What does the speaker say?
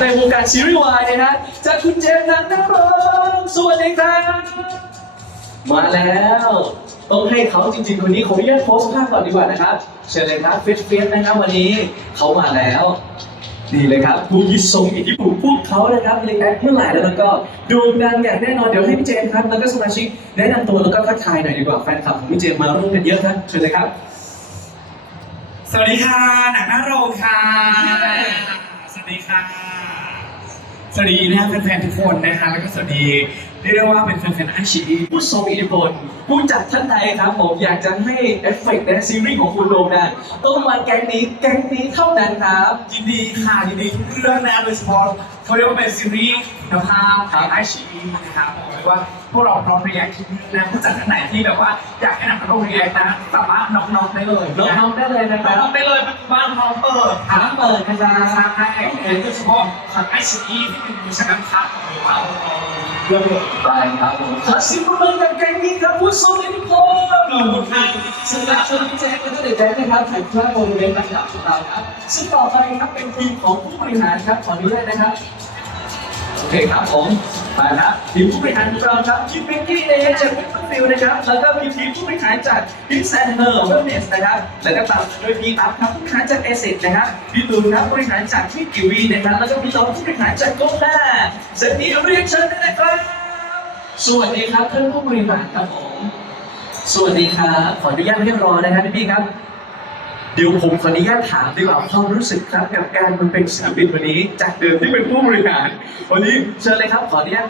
ในวงการซีรีส์วายนะฮะจากคุณเจมส์นันทพงศ์สวัสดีครับ มาแล้ว ต้องให้เขาจริงๆ คนนี้ขออนุญาตโพสต์ภาพก่อนดีกว่านะครับ เชิญเลยครับเฟสเฟสนะครับวันนี้เขามาแล้วนี่เลยครับผู้ที่ทรงอิทธิพลพวกเขานะครับเล็กแอคเมื่อไหร่แล้วก็ด่งดังอย่างแน่นอนเดี๋ยวให้พี่เจมส์ครับ แล้วก็สมาชิกแนะนำตัวแล้วก็ทักทายหน่อยดีกว่าแฟนคลับของพี่เจมส์มาร่วมกันเยอะครับเชิญเลยครับ สวัสดีค่ะ หนังหน้าโรงค่ะ ค่ะ สวัสดีนะครับแฟนๆทุกคนนะคะแล้วก็สวัสดีเรียกได้ว่าเป็นแฟนๆไอชีผู้ทรงอิทธิพลผู้จัดท่านใดครับผมอยากจะให้เอฟเฟกต์ในซีรีส์ของคุณโดมดังต้องมาแก๊งนี้แก๊งนี้เท่านั้นครับยินดีค่ะยินดีทุกเรื่องนะโดยเฉพาะเขาเรียกว่าเป็นซีรีส์คุณภาพของไอชีนะครับบอกเลยว่าพวกเราพร้อมเรียกทุกเรื่องนะผู้จัดท่านไหนที่แบบว่าอยากให้หนังเราเรียกนะสามารถน็อกๆได้เลยน้องๆได้เลยนะคน็รับอกๆได้เลยบ้านพร้อมเปิดถามเปิดนะจ๊ะใช่โดยเฉพาะของไอชีที่เป็นมือชักน้ำคัดของเรา เรื่องได้ครับผมขอเสิบมือกับแก๊งนี้ครับผู้ทรงอิทธิพลขอบคุณค่ะสำหรับชวนพี่แจ๊คแล้วก็เด็กแจ๊คนะครับถ่ายภาพบริเวณด้านหลังของเราครับซึ่งต่อไปครับเป็นทีมของผู้บริหารครับขออนุญาตนะครับโอเคครับผม มาครับทีมผู้บริหารของเราครับทีมเบกกี้เนยจากวิทฟิลนะครับ แล้วก็มีทีมผู้บริหารจากดิสแอนเฮอร์เวลเนสนะครับ แล้วก็ตามโดยพีอัพครับผู้บริหารจากเอซินะครับพี่ตูนครับบริหารจากพี่กิวีนะครับ แล้วก็พี่ตองผู้บริหารจากโกด้าเซตนี้เรียนเชิญได้นะครับ สวัสดีครับท่านผู้บริหารครับผม สวัสดีครับ ขออนุญาตให้รอนะครับพี่ครับ เดี๋ยวผมขออนุญาตถามดีกว่าความรู้สึกครับกับการมาเป็นศิลปินวันนี้ จากเดิมที่เป็นผู้บริหารวันนี้เชิญเลยครับขออนุญาต